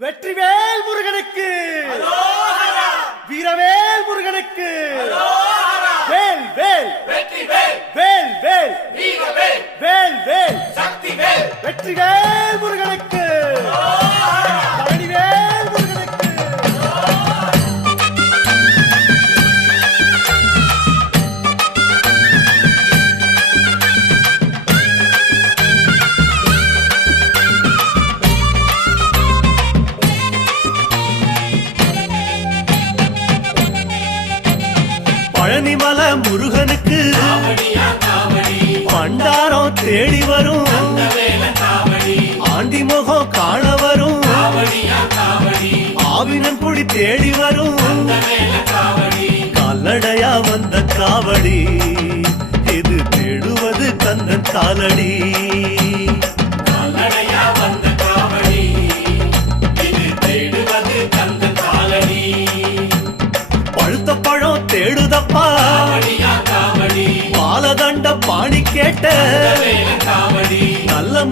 வெற்றிவேல் முருகனுக்கு, வீரவேல் முருகனுக்கு, வேல் வேல் வேல் வேல் வேல் வேல் வெற்றிவேல் முருகனுக்கு, பழனிவேல் முருகனுக்கு. பழனிமல முருகனுக்கு பண்டாரம் தேடி வரும், ஆண்டி முகம் காண வரும், ஆவினன் குடி தேடி வரும், கால்நடையா வந்த காவடி இது தேடுவது கந்தன் காலடி. பழுத்த பழம் தேடுதப்பா, பாலதண்ட பாணி கேட்ட நல்ல